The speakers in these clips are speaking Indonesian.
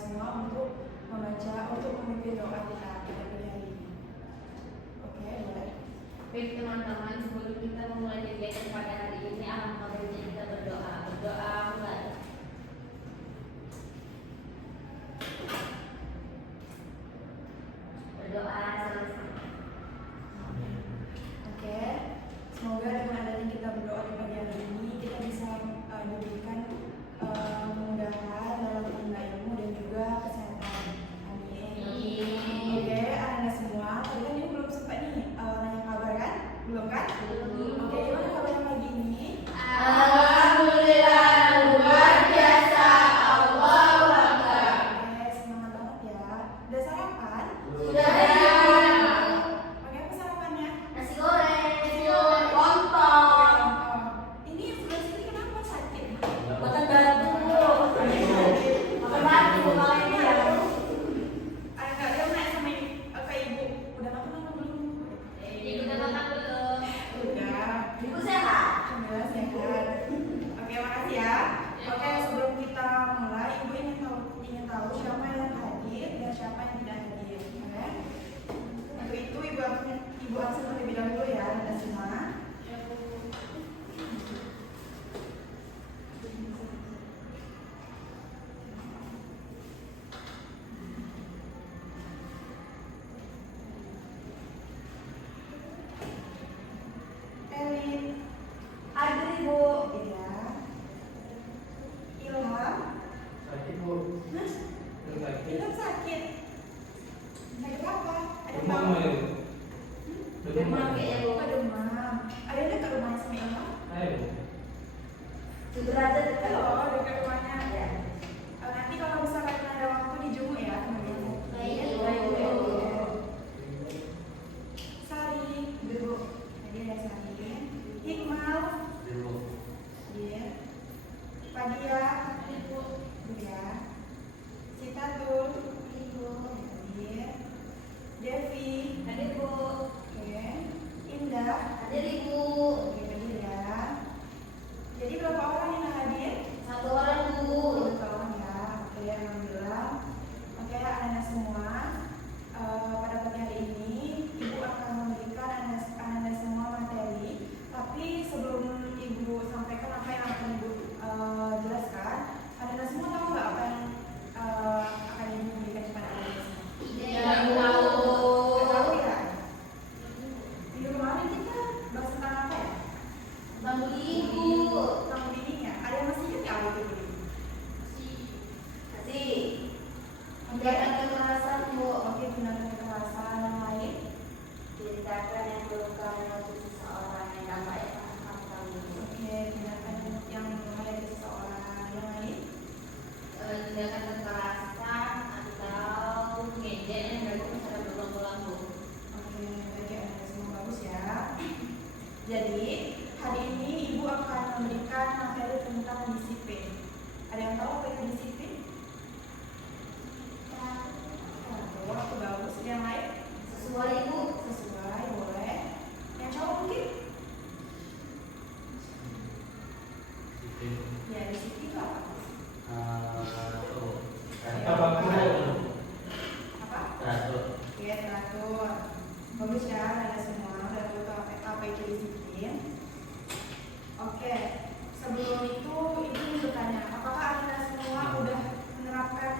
semua untuk memimpin doa kita pada pagi hari ini. Oke, boleh. Baik teman-teman, sebelum kita memulai kegiatan pada hari ini, alangkah baiknya kita berdoa. Berdoa mulai. Berdoa selesai. Oke, semoga dengan adanya kita berdoa di pagi hari ini kita bisa diberikan kemudahan dalam menimba ilmu dan juga kesehatan. Amin. Oke, anak-anak semua, tadi kan ini belum sempat nih nanya kabar kan? Belum kan? Oke, gimana kabarnya pagi ini? Alhamdulillah, luar biasa. Allahu Akbar. Oke, semangat banget ya. Udah sarapan? Sudah. Oke, apa sarapannya? Nasi goreng, lontong. Ini yang sebelah sini kenapa sakit? Makan batu. Makan batu kemarin ya. Agak dia naik sama ke ibu. Udah makan belum? Ibu udah makan belum? Udah. Ibu sehat? Alhamdulillah sehat. Oke, makasih ya. Oke, sebelum kita mulai, ibu ingin tahu siapa yang hadir dan siapa yang tidak hadir. Oke. Untuk itu ibu Asin terlebih dahulu ya, dan semua. Elin, hadir ibu. Iya. Ilham. Sakit bu. Mas, Sakit. Ilham sakit. Sakit apa? Ada Demam apa? ya. Demam kayaknya bu. Apa demam? Ada yang dekat rumahnya sama Ilham? Ayo. Sudrajat dekat. Oh, dekat rumahnya. Ya. Nanti kalau misalkan ada waktu dijenguk ya teman-teman. Baik, Ibu. Sari, Ibu. Tadi ada Sari. Hikmal, iya. Padia, Ibu. Ya. Citatul, Ibu. Iya. Devi, Hadir Bu. oke. Indah, Hadir Ibu. oke hadir ya. Jadi berapa orang yang hadir? 1 orang Bu. Tolong ya, oke alhamdulillah. Oke anak-anak semua, pada pagi hari ini ibu akan memberikan anak-anak semua materi. Tapi sebelum ibu sampaikan apa yang akan ibu jelaskan, anak-anak semua tahu nggak apa yang akan ibu berikan kepada anak-anak semua? Tidak tahu. Nggak tahu ya? Minggu kemarin kita bahas tentang apa ya? Bantu Ibu. Tentang dirinya. Ada yang masih ingat nggak apa itu? Kasih. Tindakan kekerasan Bu. Oke, tindakan kekerasan yang lain. Tindakan yang melukai untuk seseorang yang dampaknya sangat fatal Bu. Oke, tindakan yang menghadapi seseorang yang lain. Tindakan kekerasan atau ngejek yang dilakukan secara berulang-ulang Bu. Oke, baik ya, semua bagus ya. Jadi, hari ini ibu akan memberikan materi tentang disiplin. Ada yang tahu apa itu disiplin? Oh, aku bagus. Yang lain? Sesuai Ibu. Sesuai, boleh. Yang cowok mungkin? Ya, disiplin itu apa? Apa? Oke, teratur. Bagus ya, ada semua. Udah tahu apa itu disiplin. Oke, sebelum itu ibu bertanya, apakah anda semua udah menerapkan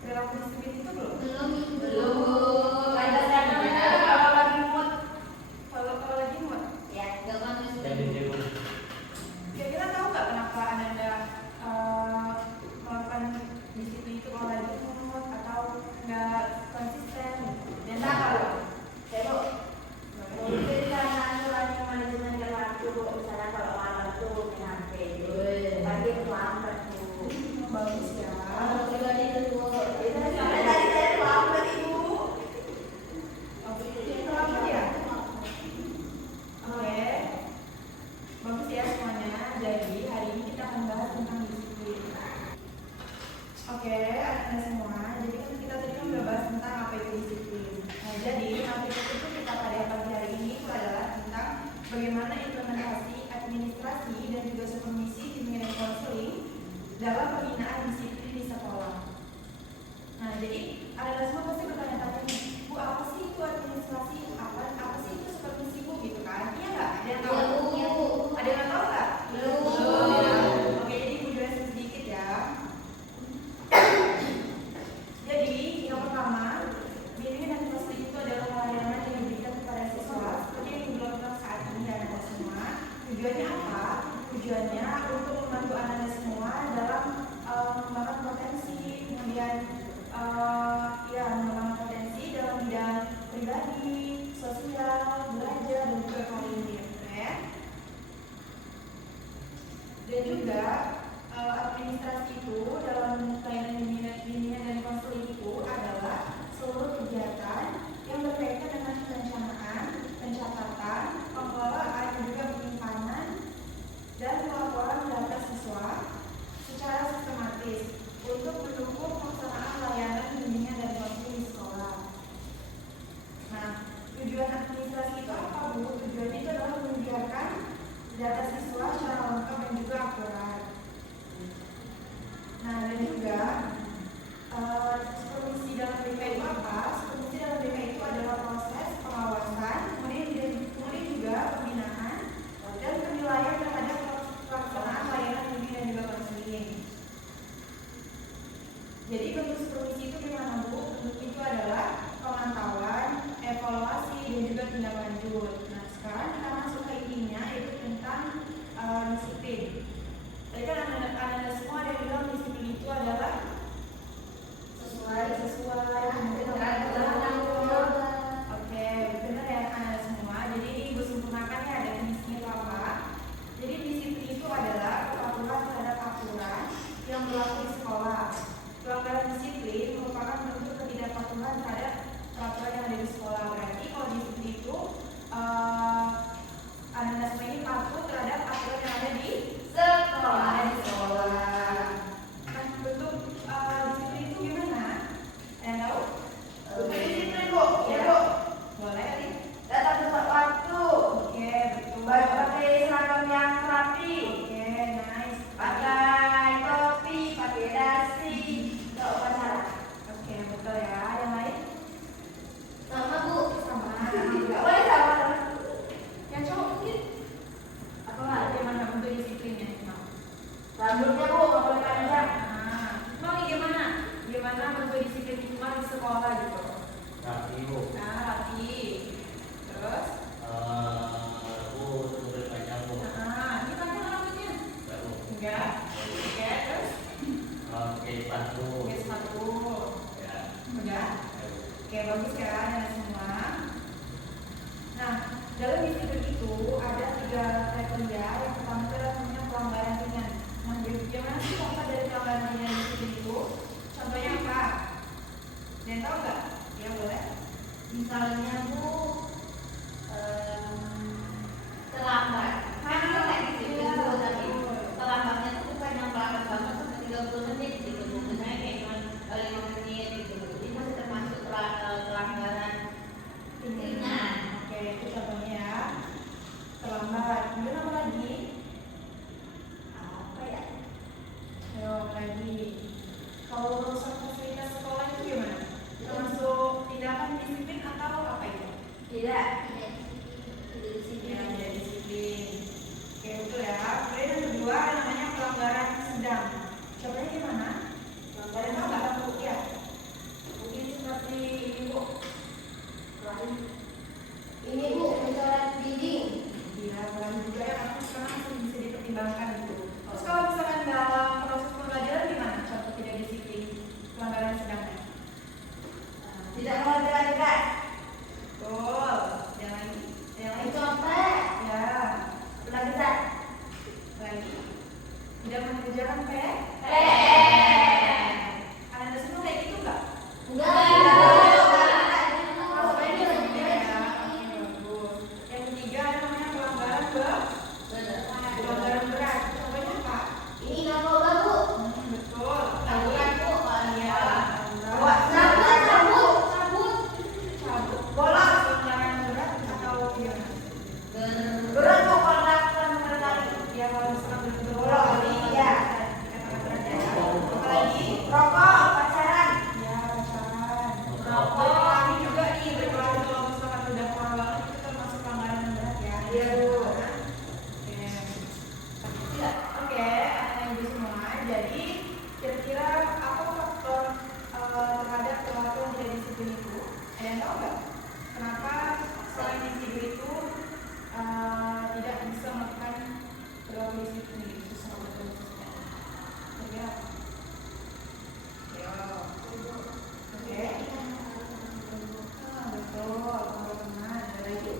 perilaku disiplin itu belum? Belum Ibu. Belum. Kadang-kadang Kalau lagi mood, kalau lagi mood, ya nggak konsisten. kira-kira tahu nggak kenapa anda melakukan disiplin itu kalau lagi mood atau nggak konsisten? Dan tak tahu. Saya mungkin karena aturannya manajemen waktu, misalnya kalau malam tuh main HP, pagi terlambat Bu. Bagus ya. Kalau pribadi itu Bu, sampai tadi saya terlambat Ibu. Oke, selamat ya. Oke, bagus ya semuanya. Jadi hari ini kita akan bahas tentang disiplin. Oke, anak-anak semua. Jadi kan kita tadi kan udah bahas tentang apa itu disiplin. Nah, jadi materi itu kita pada pagi hari ini itu adalah tentang bagaimana implementasi administrasi dan juga supervisi bimbingan dan konseling dalam pembinaan disiplin di sekolah. juga administrasi itu dalam pelayanan bimbingan dan konseling itu adalah seluruh kegiatan yang berkaitan dengan perencanaan, pencatatan, pengelolaan dan juga penyimpanan dan pelaporan data siswa secara sistematis untuk mendukung pelaksanaan layanan bimbingan dan konseling di sekolah. Nah, tujuan administrasi itu apa, Bu? Tujuannya itu adalah menyediakan data siswa secara lengkap dan juga akurat. Nah, dan juga supervisi dalam BK itu apa? Supervisi dalam BK itu adalah proses pengawasan, kemudian juga pembinaan dan penilaian terhadap pelaksanaan layanan bimbingan dan juga konseling. Jadi bentuk supervisi itu gimana, Bu? Bentuk itu adalah pemantauan, evaluasi, dan juga tindak lanjut. Nah, sekarang kita masuk ke intinya, yaitu tentang disiplin. Tadi kan anda semua ada yang bilang disiplin itu adalah sesuai. Oke, benar ya anda semua. Jadi ini ibu sempurnakan ya definisinya itu apa. Jadi disiplin itu adalah kepatuhan terhadap aturan yang berlaku di sekolah. Pelanggaran disiplin merupakan bentuk ketidakpatuhan terhadap peraturan yang ada di sekolah. Berarti kalau disiplin itu anda semua ini patuh terhadap aturan yang ada di sekolah. Nah, bentuk disiplin itu gimana? Ada tahu? Bentuk disiplin, Bu. Ya, Bu. Boleh kali? Datang tepat waktu. Oke, betul. Pakai seragam yang rapi. Oke, nice. Pakai topi, pakai dasi. Gak upacara. Oke, betul ya. Yang lain? Sama, Bu. Sama. Gak boleh sama. Yang cowok mungkin? Atau nggak? Gimana bentuk disiplinnya? Rambutnya, Bu, gak boleh panjang. Mau nih gimana? Gimana bentuk disiplin lingkungan di sekolah gitu? Rapi bu. Nah, rapi. Terus? Bu boleh panjang bu. Ini panjang rambutnya? Enggak bu. Enggak. Oke, terus? Pakai sepatu. Oke, sepatu. Ya. Udah? Ya, Bu. Oke, bagus ya dan semua. Nah, dalam disiplin itu ada 3 kriteria. Yang pertama itu adalah namanya pelanggaran ringan. Nah, gimana sih contoh dari pelanggaran ringan disiplin itu? Contohnya apa? Dan tahu nggak? Ya boleh. Misalnya, Bu, terlambat. Terlambatnya itu bukan yang lambat banget sampai 30 menit gitu. Misalnya kayak cuma 5 menit gitu. Ini masih termasuk pelanggaran ringan. Oke, itu contohnya ya. Terlambat. Kemudian apa lagi? Apa ya? Ayo, apa lagi? Kalau merusak fasilitas sekolah itu gimana? Termasuk tindakan disiplin atau apa itu? Tidak. Ya, tidak disiplin. Oke, betul ya. Kemudian yang kedua ada namanya pelanggaran sedang. Contohnya gimana? Pelanggaran tahu nggak, Bu? Ya. Mungkin seperti ini, Bu. Ini, Bu, mencoret dinding. Iya, pelan juga ya, karena sekarang masih bisa dipertimbangkan gitu. Terus kalau misalkan dalam proses pembelajaran gimana? Contoh tidak disiplin pelanggaran sedangnya. Tidak mengerjakan. Betul. Yang lain? Yang lain? Mencoret. Ya. Belajar. Lagi. Tidak mengerjakan PR. Anda semua kayak gitu nggak? Yang ketiga ada namanya pelanggaran pelanggaran berat. Contohnya apa? Ini narkoba, Bu. Betul. Tawuran, Bu. Iya. Cabut. Cabut. Bola. Pelanggaran berat atau gimana? Berat, Bu, kalau melakukan berkali. Ya kalau misalkan Bola, iya. dikatakan berat ya. Apalagi? Rokok, pacaran. Ya pacaran. Rokok. Berkelahi juga nih, berkelahi kalau misalkan udah parah banget itu termasuk pelanggaran yang berat ya. Iya, Bu. Oke, anak ibu semua. Jadi kira-kira apa faktor terhadap pelaku yang tidak disiplin itu? Ada yang tahu nggak? Kenapa seorang individu itu tidak bisa melakukan perilaku disiplin itu selama konsisten? Kira-kira? Ayo. Oke. Betul. Teman-teman, ada lagi?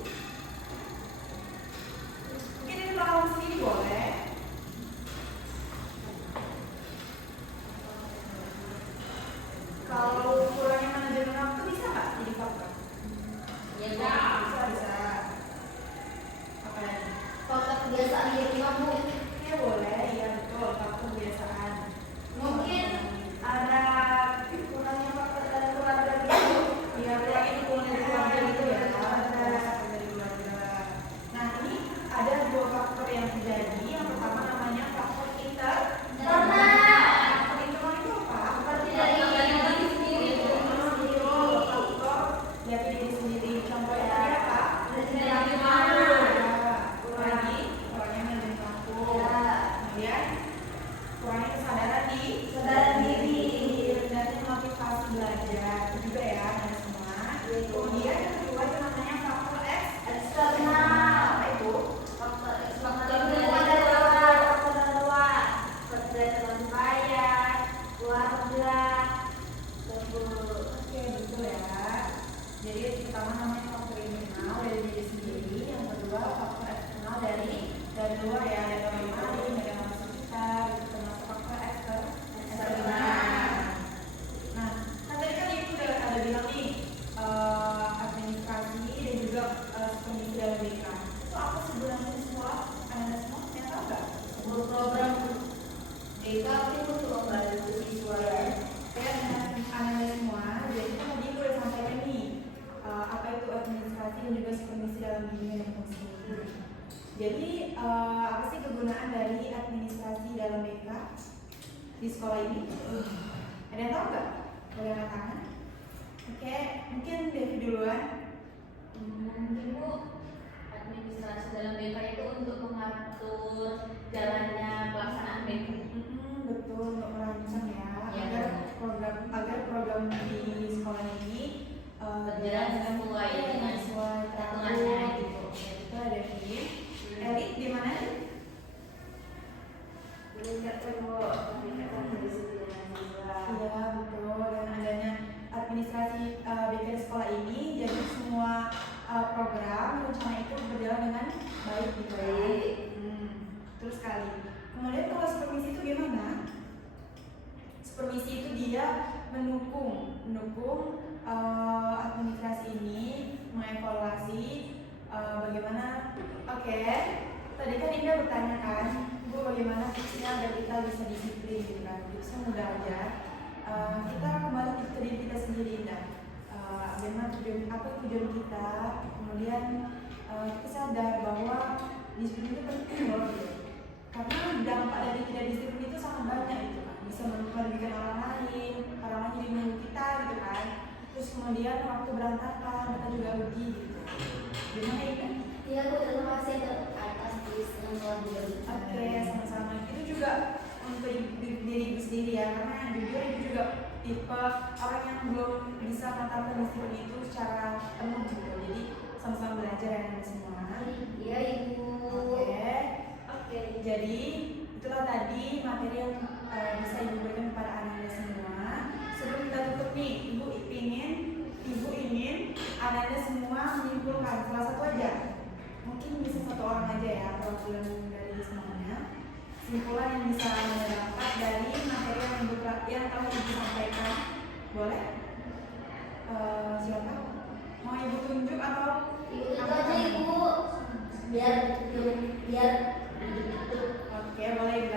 Mungkin ini pengalaman sendiri boleh. administrasi dan juga supervisi dalam bimbingan dan fungsi. Jadi apa sih kegunaan dari administrasi dalam BK di sekolah ini? Ada yang tahu nggak? Boleh angkat tangan. Oke, mungkin Devi duluan. Mungkin Bu, administrasi dalam BK itu untuk mengatur jalannya pelaksanaan BK. Betul, untuk merancang ya, Ya, agar program di sekolah ini berjalan sesuai dengan sesuai peraturannya peraturan. gitu. Itu ada Devi. Eli di mana nih? Meningkatkan peningkatan kedisiplinan siswa. Iya betul, dengan adanya administrasi BK di sekolah ini, jadi semua program rencana itu berjalan dengan baik gitu ya. Baik. Terus sekali. Kemudian kalau supervisi itu gimana? Supervisi itu dia mendukung administrasi ini, mengevaluasi bagaimana. Oke, tadi kan Indah bertanya kan, Bu, bagaimana tipsnya agar kita bisa disiplin gitu kan? Tipsnya mudah aja. Kita kembali ke diri kita sendiri, Indah. Bagaimana tujuan kita, kemudian kita sadar bahwa disiplin itu penting loh gitu. Karena dampak dari tidak disiplin itu sangat banyak gitu kan, bisa merugikan orang lain jadi menunggu kita gitu kan. Terus kemudian waktu berantakan kita juga rugi gitu. Gimana ini? Iya Bu, terima kasih atas tips yang telah diberikan. Oke, sama-sama. Itu juga untuk diri sendiri ya, karena jujur ibu juga tipe orang yang belum bisa menerapkan disiplin itu secara penuh gitu. Jadi sama-sama belajar ya Anda semua. Iya Ibu. Oke, jadi itulah tadi materi yang bisa ibu berikan kepada anak-anak semua. Sebelum kita tutup nih, ibu ingin anak-anak semua menyimpulkan salah satu aja. Mungkin bisa satu orang aja ya, perwakilan dari semuanya. Simpulan yang bisa anda dapat dari materi yang telah ibu sampaikan. Boleh? Siapa? Mau ibu tunjuk atau? Ibu itu aja Ibu. Biar Oke, boleh ibu